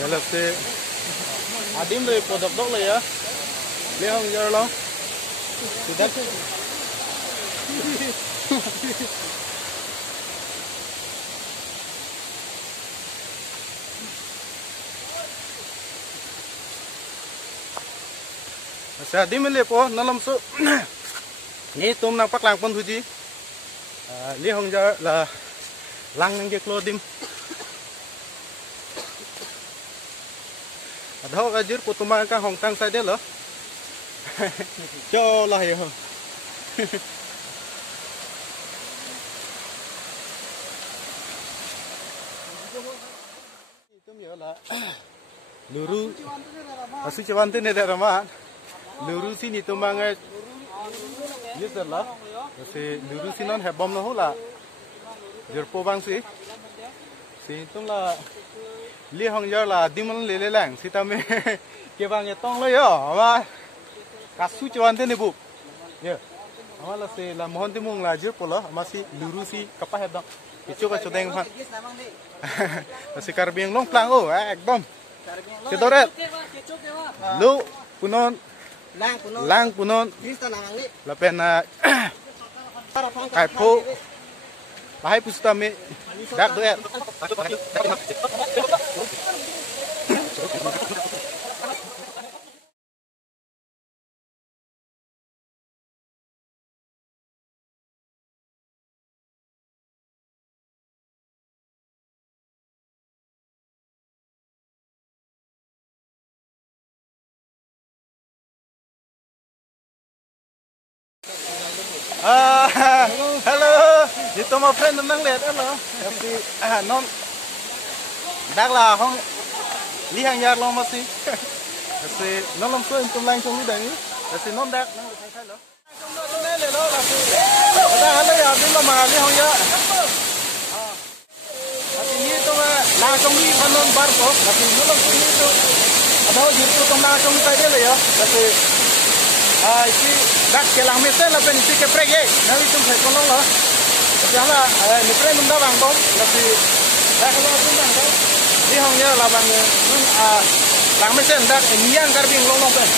Ya là sẽ điểmเลยปวดดอกเลยอะเลี้ยงเยอะแล้วสุดท้ายsẽ điểmเลยปอนั่นลำสุนี่ตุ้มนักปักหลังปนทุจีเลี้ยงเยอะละลังยังเกี่ยวดิมđó cái dưới của tụi mình cái hồng tăng sai đấy lỡ cho là hiểu không tôi nhớ là luru asu cawan tu ni dah ramah luru sini tụi mình ngay dưới giờ là si luru sini non hebom nó là giờ po bang si tụi là lia hong giờ là đi mình lấy lảng thì ta mới kia vàng nhà tông lấy ở mà cá su cho anh thế này bu nhớ mà là sẽ là mohon thì mong là dưới pola mà si luru si kapah hết đó cái chỗ cái chỗ đen mà si karbiang long plang oh ekdom cái đó đấy lu punon lang punon là pen cái po bahai pustame dak doer hello, itu my friend nang lihat hello, tapi non, dak lah hong liang yar long masih, tapi non long suai untuk lain cumi dah ni, tapi non dak nang lihat hello, cumi nang lihat hello, tapi ada hello ya, ni lo mah liang ya, tapi ni tu lah cumi non bar ko, tapi non long suai itu, ada jitu tu lah cumi saja le ya, tapi isi dak kelang mesin lah pen isi keprek ye, nabi tum saya kolong lah. Tapi ala ni pre nunda bang dom, tapi dak kalau tu bang dom, di hongnya lah bang lang mesin dak niang karbing long pen.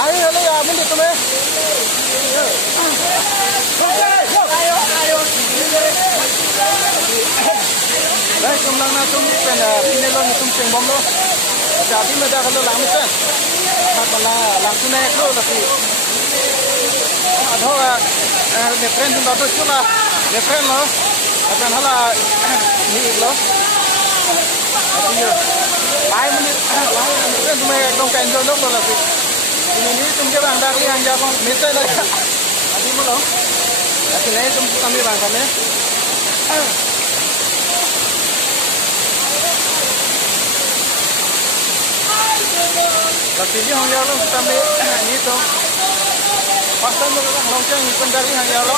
Ayo hello ya, mending tu meh. Ayo. Baik, kumlang na tum pen pinelo ni tum peng bom lo. Jadi meda kalau lang mesin. Kalau lang tu naik lo tapi. Aduh, ne friend tu dah tu lah. Ne friend lo. Akan hala ni lo. Ai menit, friend tu meh dong kan jauh lo lah. Ini Tumke bang dari yang jago misal aja. Adi mulu. Tapi nih तुम kami bang kami. Tapi ini hanya lo kami ini tu. Pasal mulu lah longcang itu dari hanya lo.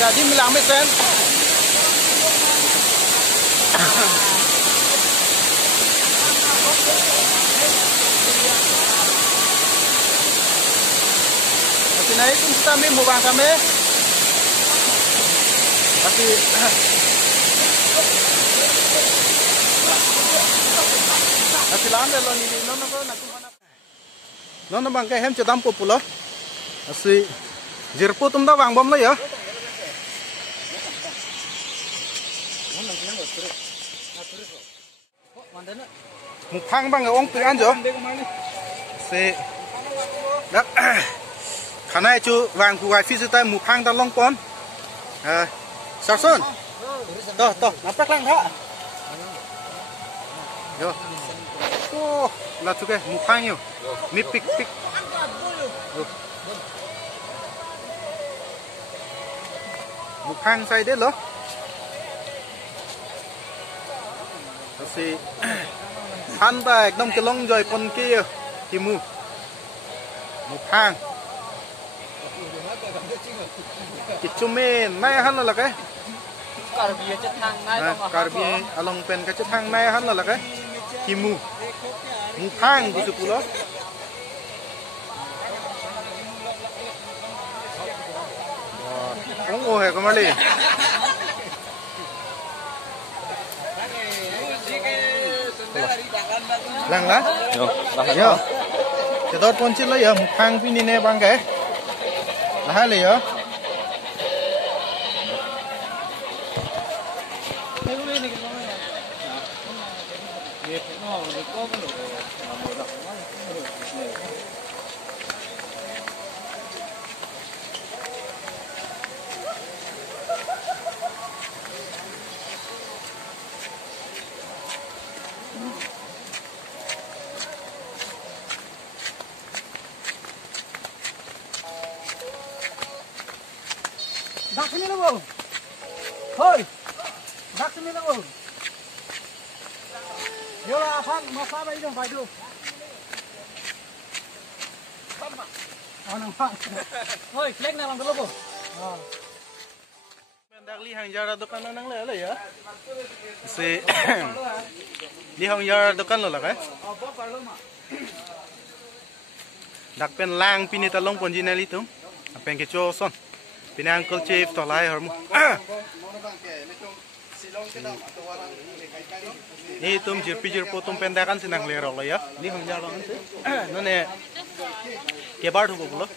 Jadi milang misal. Nah itu kami mau bang kami, tapi lantai lo ni nono bang kayak hem cedam popular, asli jerpo tum dah bang bom lo ya. Mukang bang ông tự ăn rồi. Se. Đó. Khả năng chú vàng của phi sư tay mukang ta long pon. Sao sơn. To, nampak lang ha. Yo. Oh, là chú cái mukang yêu. Mi pik. Mukang say đấy lo. Si han ta ekdom ke long joy pon kia kimu mukang kichume nai han la cái karbi along pen cái chất hang nai han la cái kimu mukang gitu pula ông ơi kemana lang lá yo kedot pon chit la ya mukang pini ne bang ke la ha le yo dak sini lo bang, hoi, dak sini lo bang, yo lah apa masa apa itu baju, nampak, hoi, flag nang dulu bang, dak li hang jara dukan nang le ya, si, li hang jara dukan lo lah kan, dak pen lang pini talong ponji nali tum, pen kecoh son. Pini Uncle Chief tolai harmu. Ni tum jirpi tum pendakan sinang lero lo ya. Ni hong jalan sih. Nane kebar tu bulo.